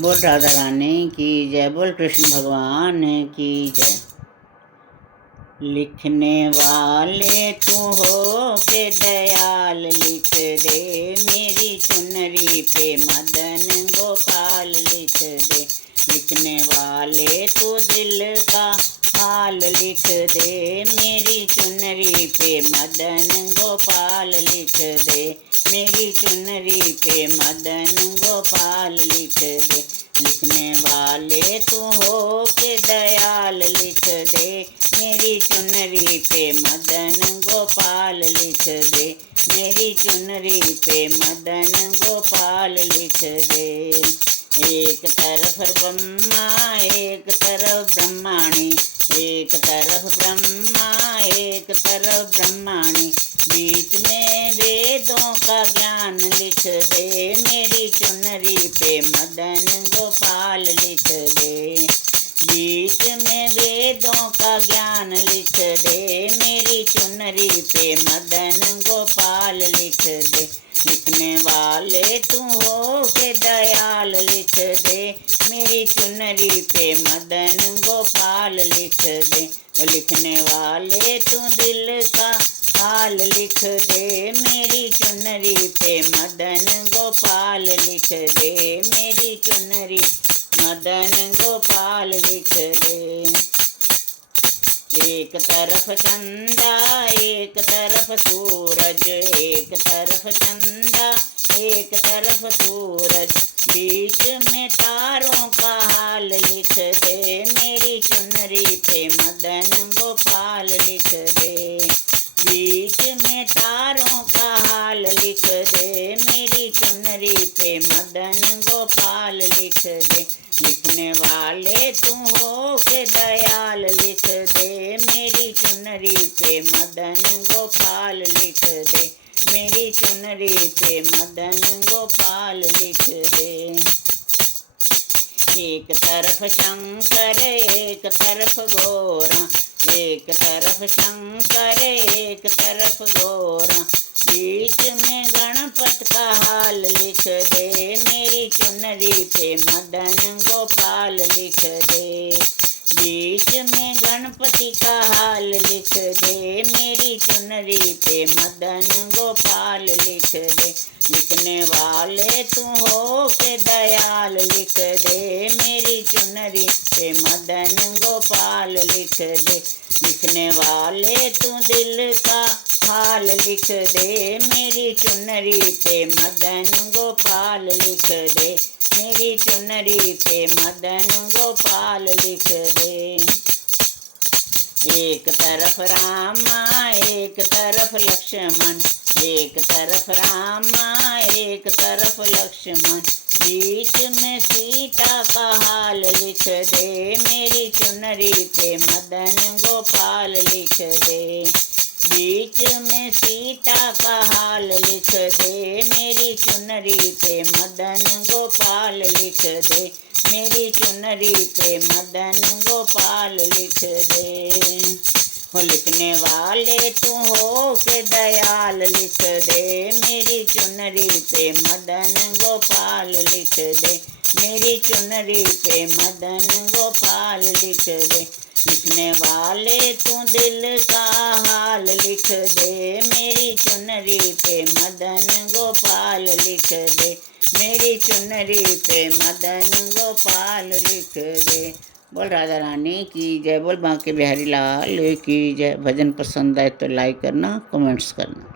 बोल राधा रानी की जय, बोल कृष्ण भगवान की जय। लिखने वाले तू हो के दयाल, लिख दे मेरी चुनरी पे मदन गोपाल, लिख दे। लिखने वाले तू दिल का हाल, लिख दे मेरी चुनरी पे मदन गोपाल, लिख दे मेरी चुनरी पे मदन गोपाल, लिख दे। लिखने वाले तू हो के दयाल, लिख दे मेरी चुनरी पे मदन गोपाल, लिख दे मेरी चुनरी पे मदन गोपाल, लिख दे। एक तरफ ब्रह्मा एक तरफ ब्रह्माणी, एक तरफ ब्रह्मा एक तरफ ब्रह्माणी, बीच में वेदों का ज्ञान, लिख दे मेरी चुनरी पे मदन गोपाल, लिख दे। बीच में वेदों का ज्ञान, लिख दे मेरी चुनरी पे मदन गोपाल, लिख दे। लिखने वाले तू हो के दयाल, लिख दे मेरी चुनरी पे मदन गोपाल, लिख दे। लिखने वाले तू दिल का हाल, लिख दे मेरी चुनरी पे मदन गोपाल, लिख दे मेरी चुनरी मदन गोपाल, लिख दे। एक तरफ चंदा एक तरफ सूरज, एक तरफ चंदा एक तरफ सूरज, बीच में तारों का हाल, लिख दे मेरी चुनरी पे मदन गोपाल, लिख दे। बीच में तारों का हाल, लिख दे मेरी चुनरी पे मदन गोपाल, लिख दे। लिखने वाले तू हो के दयाल, लिख दे मेरी चुनरी पे मदन गोपाल, लिख दे मेरी चुनरी पे मदन गोपाल, लिख दे। एक तरफ शंकर एक तरफ गोरा, एक तरफ शंकर एक तरफ गोरा, बीच में गणपत का हाल, लिख दे मेरी चुनरी पे मदन गोपाल, लिख दे। बीच में गणपति का हाल, लिख दे मेरी चुनरी पे मदन गोपाल, लिख दे। लिखने वाले तू हो के दयाल, लिख दे मेरी चुनरी पे मदन गोपाल, लिख दे। लिखने वाले तू दिल का हाल, लिख दे मेरी चुनरी पे मदन गोपाल, लिख दे मेरी चुनरी पे मदन गोपाल, लिख दे। एक तरफ रामा एक तरफ लक्ष्मण, एक तरफ रामा एक तरफ लक्ष्मण, बीच में सीता का हाल, लिख दे मेरी चुनरी पे मदन गोपाल, लिख दे। बीच में सीता का हाल, लिख दे मेरी चुनरी पे मदन गोपाल, लिख दे मेरी चुनरी पे मदन गोपाल, लिख दे। लिखने वाले तू हो के दयाल, लिख दे मेरी चुनरी पे मदन गोपाल, लिख दे मेरी चुनरी पे मदन गोपाल, लिख दे। लिखने वाले तू दिल का हाल, लिख दे मेरी चुनरी पे मदन गोपाल, लिख दे मेरी चुनरी पे मदन गोपाल, लिख दे। बोल राधा रानी की जय, बोल बांके बिहारी लाल की जय। भजन पसंद आए तो लाइक करना, कमेंट्स करना।